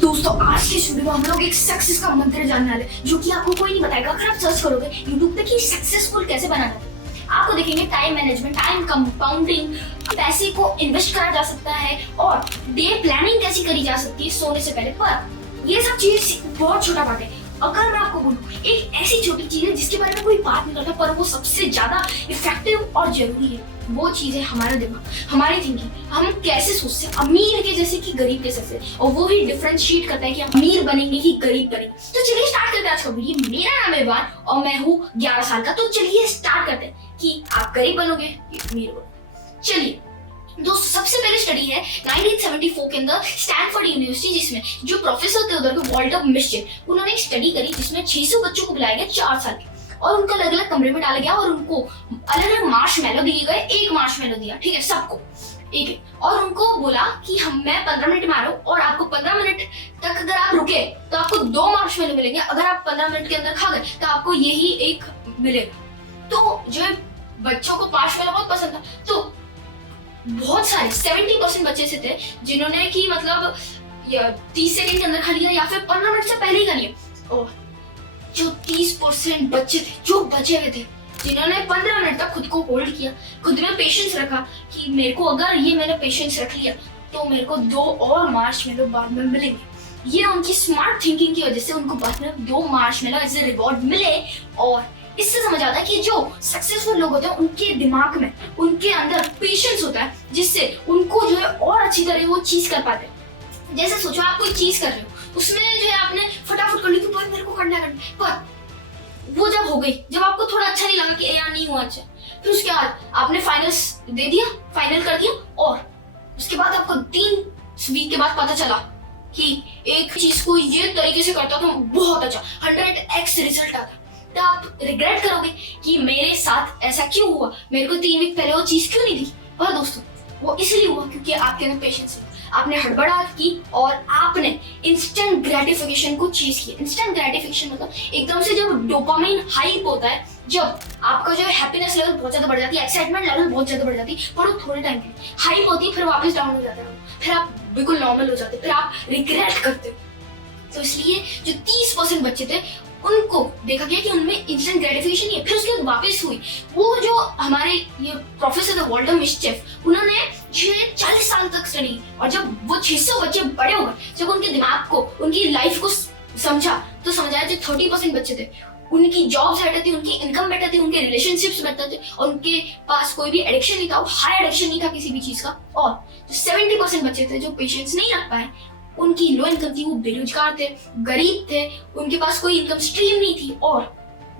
दोस्तों आज के वीडियो में हम लोग एक सक्सेस का मंत्र जानने वाले जो कि आपको कोई नहीं बताएगा। अगर आप सर्च करोगे YouTube पे कि सक्सेसफुल कैसे बनाना है, आपको देखेंगे टाइम मैनेजमेंट, टाइम कंपाउंडिंग, पैसे को इन्वेस्ट करा जा सकता है और डे प्लानिंग कैसी करी जा सकती है सोने से पहले। पर ये सब चीज बहुत छोटा बात है। अगर मैं आपको बोलूं एक ऐसी छोटी चीज है जिसके बारे में कोई बात नहीं करता पर वो सबसे ज्यादा इफेक्टिव और जरूरी है, वो चीज है हमारा दिमाग, हमारी थिंकिंग। हम कैसे सोचते हैं अमीर के जैसे कि गरीब के जैसे, और वो ही डिफरेंशिएट करता है कि हम अमीर बनेंगे कि गरीब बनेंगे। तो चलिए स्टार्ट करते हैं आज का वीडियो। मेरा नाम है इवान और मैं हूँ 11 साल का। तो चलिए स्टार्ट करते हैं कि आप गरीब बनोगे या अमीर बनोगे। चलिए दोस्तों, सबसे पहले स्टडी है 1974 के अंदर स्टैनफोर्ड यूनिवर्सिटी, जिसमें जो प्रोफेसर थे उधर के वॉल्टर मिस्चेफ, उन्होंने एक स्टडी करी जिसमें 600 बच्चों को बुलाया गया 4 साल के, और उनको अलग अलग कमरे में डाला गया और उनको अलग अलग मार्शमैलो दिए गए। एक मार्शमैलो दिया, ठीक है, सबको एक, और उनको बोला कि मैं 15 मिनट में आ रहा हूँ और आपको 15 मिनट तक अगर आप रुके तो आपको 2 मार्शमैलो मिलेंगे, अगर आप 15 मिनट के अंदर खा गए तो आपको यही एक मिलेगा। तो जो बच्चों को मार्शमैलो बहुत पसंद था, तो बहुत सारे 70% बच्चे से थे जिन्होंने कि मतलब 30 सेकंड के अंदर खा लिया या फिर 15 मिनट से पहले ही खा लिया, और जो 30% बच्चे थे जो बचे हुए थे जिन्होंने 15 मिनट तक खुद को होल्ड किया, खुद में पेशेंस रखा कि मेरे को अगर ये मैंने पेशेंस रख लिया तो मेरे को 2 और मार्शमैलो बाद में मिलेंगे। ये उनकी स्मार्ट थिंकिंग की वजह से उनको बाद में 2 मार्शमैलो एज ए रिवॉर्ड मिले। और इससे समझ आता है कि जो सक्सेसफुल लोग होते हैं उनके दिमाग में, उनके अंदर पेशेंस होता है, जिससे उनको जो है और अच्छी तरह वो चीज कर पाते हैं। जैसे सोचो आप कोई चीज कर रहे हो, उसमें जो है आपने फटाफट कर ली कि भाई मेरे को करना है, पर वो जब हो गई, जब आपको थोड़ा अच्छा नहीं लगा कि यार नहीं हुआ अच्छा, फिर उसके बाद आपने फाइनल कर दिया, और उसके बाद आपको 3 वीक के बाद पता चला कि एक चीज को ये तरीके से करता था बहुत अच्छा 100x रिजल्ट आता, तो आप रिग्रेट करोगे कि मेरे साथ ऐसा क्यों हुआ, मेरे को 3 वीक पहले वो चीज क्यों नहीं दी। और दोस्तों वो इसलिए हुआ क्योंकि आपके अंदर पेशेंस है, आपने हड़बड़ाहट की और आपने इंस्टेंट ग्रेटिफिकेशन को चीज की। इंस्टेंट ग्रेटिफिकेशन मतलब एकदम से जब डोपामाइन हाइप होता है, जब आपका जो हैप्पीनेस लेवल बहुत ज्यादा बढ़ जाती है, एक्साइटमेंट लेवल बहुत ज्यादा बढ़ जाती है, पर वो थोड़े टाइम के लिए हाइप होती है, फिर वापस डाउन हो जाता है, फिर आप बिल्कुल नॉर्मल हो जाते हैं, फिर आप रिग्रेट करते हो। तो इसलिए जो 30% बच्चे थे उनको देखा गया कि उनमें इंस्टेंट ग्रेटिफिकेशन नहीं है। फिर उसके बाद वापस हुई वो जो हमारे ये प्रोफेसर थे वॉल्टर मिस्चेफ, उन्होंने 40 साल तक स्टडी, और जब वो 600 बच्चे बड़े हो गए, जब उनके दिमाग को, उनकी लाइफ को समझा, तो समझ आया जो 30% बच्चे थे उनकी जॉब्स बेटर थी, उनकी इनकम बेटर थी, उनके रिलेशनशिप्स बेटर थे, और उनके पास कोई भी एडिक्शन नहीं था, वो हाई एडिक्शन नहीं था किसी भी चीज का। और जो 70% बच्चे थे जो पेशेंस नहीं रख पाए, उनकी लो इनकम थी, वो बेरोजगार थे, गरीब थे, उनके पास कोई इनकम स्ट्रीम नहीं थी, और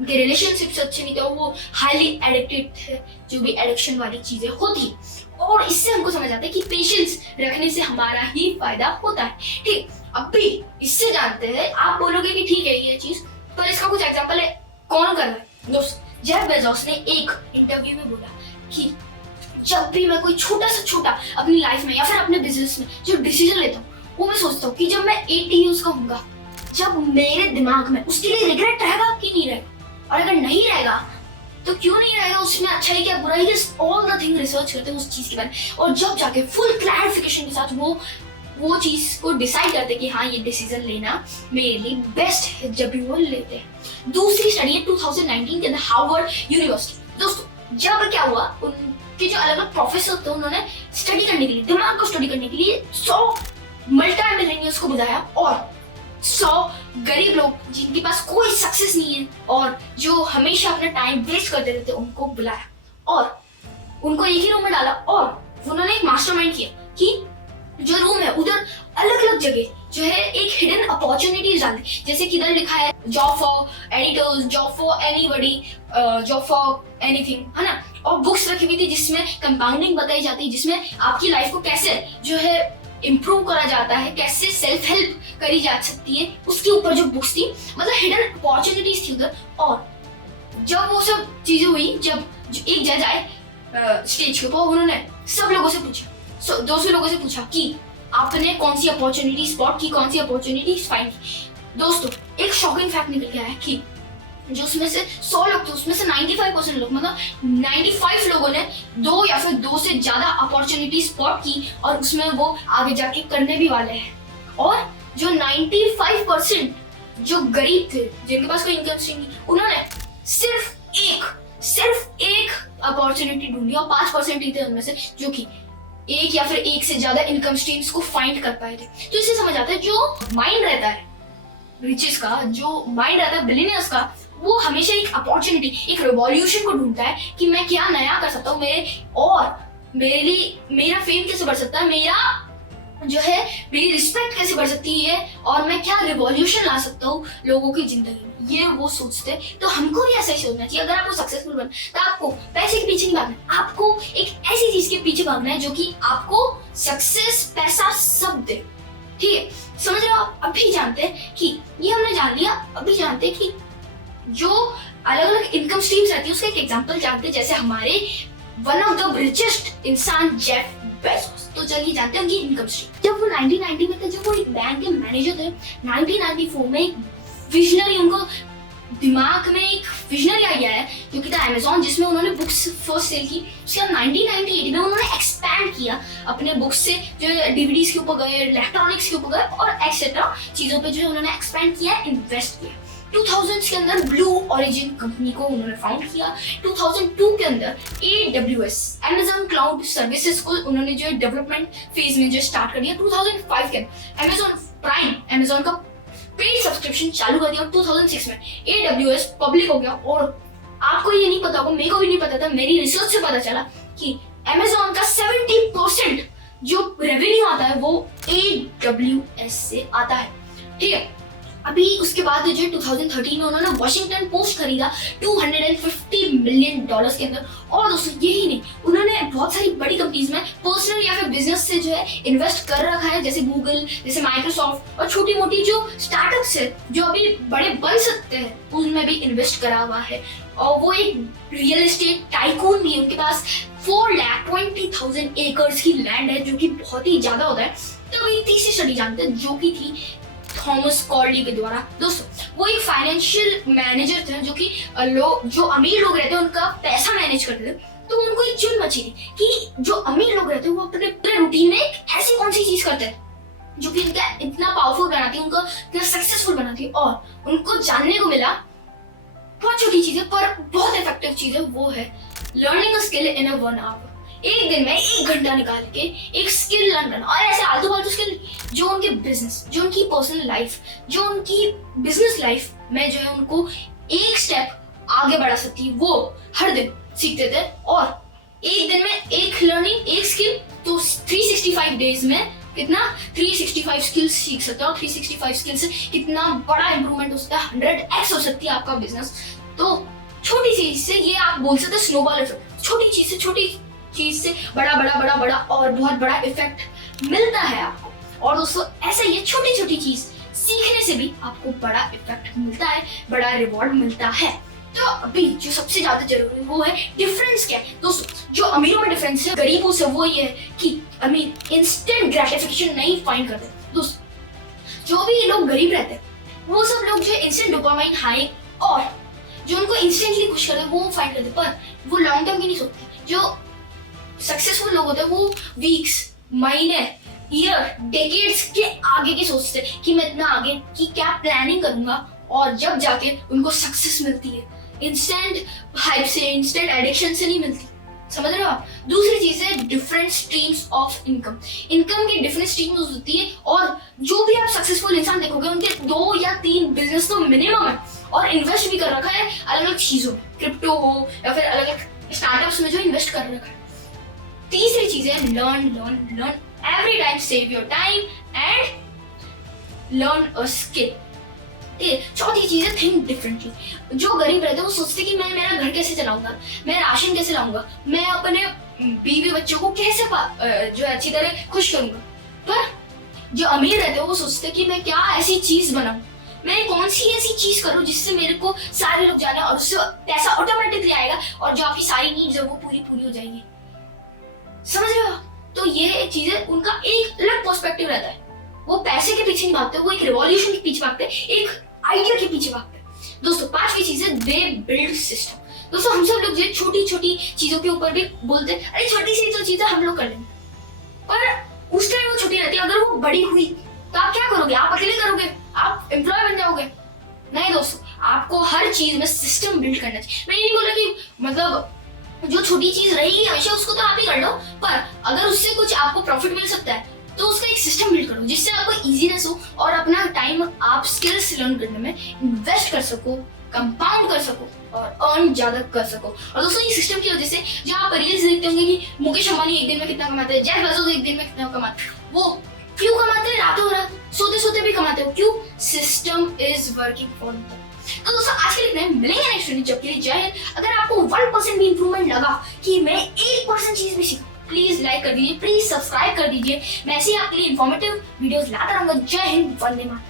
उनके रिलेशनशिप्स अच्छे नहीं थे, वो हाईली एडिक्टेड थे, जो भी एडिक्शन वाली चीजें होती। और इससे हमको समझ आता है कि पेशेंस रखने से हमारा ही फायदा होता है। ठीक, अब भी इससे जानते हैं, आप बोलोगे कि ठीक है ये चीज, पर इसका कुछ एग्जांपल है, कौन कर रहा है। दोस्त जेफ बेजोस ने एक इंटरव्यू में बोला कि जब भी मैं कोई छोटा अपनी लाइफ में या फिर अपने बिजनेस में जो डिसीजन लेता हूँ, वो मैं सोचता हूँ कि जब मैं 80 ईयर्स का होऊंगा, जब मेरे दिमाग में उसके लिए रिग्रेट रहेगा कि नहीं रहेगा, और अगर नहीं रहेगा तो क्यों नहीं रहेगा, उसमें अच्छा है क्या बुरा है, ऑल द थिंग रिसर्च करते हैं उस चीज के बारे में, और जब जाके फुल क्लैरिफिकेशन के साथ वो चीज को डिसाइड करते हैं कि हाँ ये डिसीजन लेना मेरे लिए बेस्ट है, जब भी वो लेते हैं। दूसरी स्टडी है 2019 के अंदर हार्वर्ड यूनिवर्सिटी। दोस्तों जब क्या हुआ, उनके जो अलग अलग प्रोफेसर थे उन्होंने स्टडी करने के लिए, दिमाग को स्टडी करने के लिए 100 मल्टी मिलियनियर्स को बुलाया और 100 गरीब लोग जिनके पास कोई सक्सेस नहीं है और जो हमेशा अपना टाइम वेस्ट करते रहते उनको बुलाया, और उनको एक ही रूम में डाला, और उन्होंने एक मास्टरमाइंड किया कि जो रूम है उधर अलग अलग जगह जो है एक हिडन अपॉर्चुनिटीज डाले, जैसे कि इधर लिखा है job for editors, job for anybody, job for anything, है ना, और बुक्स रखी हुई थी जिसमें कंपाउंडिंग बताई जाती है, जिसमें आपकी लाइफ को कैसे जो है इम्प्रूव करा जाता है, कैसे सेल्फ हेल्प करी जा सकती है, उसके ऊपर जो बुक्स थी, मतलब हिडन अपॉर्चुनिटीज थी उधर। और जब वो सब चीजें हुई, जब एक जज आए स्टेज के ऊपर, उन्होंने सब लोगों से पूछा, 200 लोगों से पूछा कि आपने कौन सी अपॉर्चुनिटी स्पॉट की, कौन सी अपॉर्चुनिटी फाइंड की। दोस्तों एक शॉकिंग फैक्ट निकल के आया कि जो उसमें से 100 लोग थे उसमें से 95% लोग, मतलब 95 लोगों ने 2 या फिर 2 से ज्यादा अपॉर्चुनिटी स्पॉट की, और उसमें वो आगे जाके करने भी वाले हैं। और जो 95% जो गरीब थे, जिनके पास कोई इनकम स्ट्रीम नहीं, उन्होंने सिर्फ एक अपॉर्चुनिटी ढूंढी और 5% ही थे उनमें से जो कि एक या फिर एक से ज्यादा इनकम स्ट्रीम्स को फाइंड कर पाए थे। तो इससे समझ आता है जो माइंड रहता है रिचेस का, जो माइंड रहता है बिलियनर्स का, वो हमेशा एक अपॉर्चुनिटी, एक रिवॉल्यूशन को ढूंढता है कि मैं क्या नया कर सकता हूँ, मेरा फेम कैसे बढ़ सकता है, मेरी रिस्पेक्ट कैसे बढ़ सकती है, और मैं क्या रिवॉल्यूशन ला सकता हूँ लोगों की जिंदगी में। ये वो सोचते हैं। तो हमको भी ऐसा ही सोचना चाहिए। अगर आपको सक्सेसफुल बनना है तो आपको पैसे के पीछे नहीं भागना है, आपको एक ऐसी चीज के पीछे भागना है जो कि आपको सक्सेस, पैसा सब दे। ठीक है, समझ रहे हो आप? अभी जानते हैं कि ये हमने जान लिया। अभी जानते हैं कि जो अलग अलग इनकम स्ट्रीम्स रहती है उसका एक एग्जांपल जानते हैं, जैसे हमारे वन ऑफ द रिचेस्ट इंसान जेफ बेजोस। तो चलिए जानते हैं उनकी इनकम स्ट्रीम। जब वो 1990 में थे, जब वो एक बैंक के मैनेजर थे, 1994 में एक विजनरी, उनको दिमाग में एक विजनरी आइडिया है जो कि था अमेज़न, जिसमें उन्होंने बुक्स फर्स्ट सेल की। उसके बाद 1998 में उन्होंने एक्सपैंड किया अपने बुक्स से, जो डीवीडीज के ऊपर गए, इलेक्ट्रॉनिक्स के ऊपर गए और एक्सेट्रा चीजों पे जो उन्होंने एक्सपैंड किया, इन्वेस्ट किया। 2000s के अंदर ब्लू ओरिजिन कंपनी को उन्होंने फाउंड किया। 2002 के अंदर AWS Amazon क्लाउड सर्विसेज को उन्होंने जो डेवलपमेंट फेज में जो स्टार्ट कर दिया। 2005 के अंदर Amazon प्राइम, Amazon का पेड सब्सक्रिप्शन चालू कर दिया। 2006 में AWS पब्लिक हो गया। और आपको ये नहीं पता होगा, मेरे को भी नहीं पता था, मेरी रिसर्च से पता चला कि Amazon का 70% जो रेवेन्यू आता है वो AWS से आता है। ठीक है, अभी उसके बाद जो 2013 में उन्होंने वॉशिंगटन पोस्ट खरीदा $250 मिलियन के अंदर। और दोस्तों यही नहीं, उन्होंने बहुत सारी बड़ी कंपनीज में पर्सनल या फिर बिजनेस से जो है इन्वेस्ट कर रखा है, जैसे गूगल, जैसे माइक्रोसॉफ्ट, और छोटी मोटी जो स्टार्टअप्स है जो अभी बड़े बन सकते हैं उनमें भी इन्वेस्ट करा हुआ है। और वो एक रियल एस्टेट टाइकून भी है, उनके पास 4,20,000 एकर्स की लैंड है, जो कि बहुत ही ज्यादा होता है। तो अभी तीसरी स्टडी जानते हैं जो कि थी थॉमस कॉर्ली के द्वारा। दोस्तों वो एक फाइनेंशियल मैनेजर थे जो कि जो अमीर लोग रहते हैं उनका पैसा मैनेज करते थे। तो उनको एक चुन मची थी कि जो अमीर लोग रहते हैं वो अपने पूरे रूटीन में एक ऐसी कौन सी चीज करते हैं जो कि इनका इतना पावरफुल बनाती है, उनको इतना सक्सेसफुल बनाती है। और उनको जानने को मिला बहुत छोटी चीज है पर बहुत इफेक्टिव चीज है, वो है learning a skill in a 1 hour. एक दिन में 1 घंटा निकाल के एक स्किल लर्न करना। और ऐसे आलतू फालतू स्किल जो उनके बिजनेस, जो उनकी पर्सनल लाइफ, जो उनकी बिजनेस लाइफ में जो है उनको एक स्टेप आगे बढ़ा सकती है, वो हर दिन सीखते थे। और एक दिन में एक लर्निंग, एक स्किल, तो 365 डेज में कितना 365 स्किल्स सीख सकते हो। 365 स्किल से कितना बड़ा इंप्रूवमेंट हो सकता है, 100x हो सकती है आपका बिजनेस। तो छोटी चीज से, ये आप बोल सकते हैं स्नोबॉल इफेक्ट, छोटी चीज से बड़ा बड़ा बड़ा बड़ा और बहुत बड़ा इफेक्ट मिलता है आपको। और दोस्तों ऐसा ही है, छोटी छोटी चीज सीखने से भी आपको बड़ा इफेक्ट मिलता है, बड़ा रिवॉर्ड मिलता है। तो अभी जो सबसे ज्यादा जरूरी वो है डिफरेंस क्या है। दोस्तों जो अमीरों में डिफरेंस है गरीबों से, वो ये है कि अमीर इंस्टेंट ग्रेटिफिकेशन नहीं फाइंड करते। दोस्तों जो भी लोग गरीब रहते हैं वो सब लोग जो इंस्टेंट डोपामाइन हाई और जो उनको इंस्टेंटली खुश करते वो फाइंड करते, पर वो लॉन्ग टर्म की नहीं सोचते। जो सक्सेसफुल लोग होते हैं वो वीक्स, महीने, ईयर, डेकेड्स के आगे की सोचते हैं कि मैं इतना आगे की क्या प्लानिंग करूंगा, और जब जाके उनको सक्सेस मिलती है। इंस्टेंट हाइप से, इंस्टेंट एडिक्शन से नहीं मिलती। समझ रहे हो आप? दूसरी चीज है different streams of income. Income की डिफरेंट स्ट्रीम्स होती है, और जो भी आप सक्सेसफुल इंसान देखोगे उनके 2 या 3 बिजनेस तो मिनिमम है, और इन्वेस्ट भी कर रखा है अलग अलग चीजों में, क्रिप्टो हो या फिर अलग अलग स्टार्टअप्स में जो इन्वेस्ट कर रखा है। तीसरी चीज है learn every time, save your time and learn a skill. चौथी चीज है थिंक डिफरेंटली। जो गरीब रहते हैं वो सोचते कि मैं मेरा घर कैसे चलाऊंगा, मैं राशन कैसे लाऊंगा, मैं अपने बीवी बच्चों को कैसे जो है अच्छी तरह खुश करूंगा। पर जो अमीर रहते हैं वो सोचते कि मैं क्या ऐसी चीज बनाऊं, मैं कौन सी ऐसी चीज करूं जिससे मेरे को सारे लोग जाने और उससे पैसा ऑटोमेटिकली आएगा और जो आपकी सारी नीड्स है वो पूरी हो जाएगी। समझ रहे हो? तो ये चीजें उनका एक अलग पर्सपेक्टिव रहता है। वो पैसे के पीछे नहीं भागते, वो एक रिवॉल्यूशन के पीछे भागते, एक आइडिया के पीछे भागते। दोस्तों पांचवी चीज है दे बिल्ड सिस्टम। दोस्तों हम सब लोग जो छोटी छोटी चीजों के ऊपर भी बोलते हैं अरे छोटी सी तो चीजें हम लोग कर लेंगे, पर उस टाइम वो छोटी रहती है। अगर वो बड़ी हुई तो आप क्या करोगे? आप अकेले करोगे? आप एम्प्लॉय बन जाओगे? नहीं दोस्तों, आपको हर चीज में सिस्टम बिल्ड करना चाहिए। मैं ये नहीं बोल रहा कि मतलब जो छोटी चीज रहेगी हमेशा उसको तो आप ही कर लो, पर अगर उससे कुछ आपको प्रॉफिट मिल सकता है तो उसका एक सिस्टम बिल्ड करो जिससे आपको इजीनेस हो और अपना टाइम आप स्किल्स लर्न करने में इन्वेस्ट कर सको, कंपाउंड कर सको और अर्न ज्यादा कर सको। और दोस्तों ये सिस्टम की वजह से जो आप रील्स देखते होंगे कि मुकेश अंबानी एक दिन में कितना कमाते हैं, जेफ बेजोस एक दिन में कितना कमाते हैं, वो क्यों कमाते हैं? रातों रात सोते सोते भी कमाते हो। क्यों? System is working for them. तो दोस्तों आज के लिए इतना ही। मिलेंगे नेक्स्ट वीडियो, जब के लिए जय हिंद। अगर आपको 1% भी इंप्रूवमेंट लगा कि मैं 1% चीज भी सीखा, प्लीज लाइक कर दीजिए, प्लीज सब्सक्राइब कर दीजिए। मैं ऐसे ही आपके लिए इंफॉर्मेटिव वीडियोस लाता रहूंगा। जय हिंद, वंदे मातरम।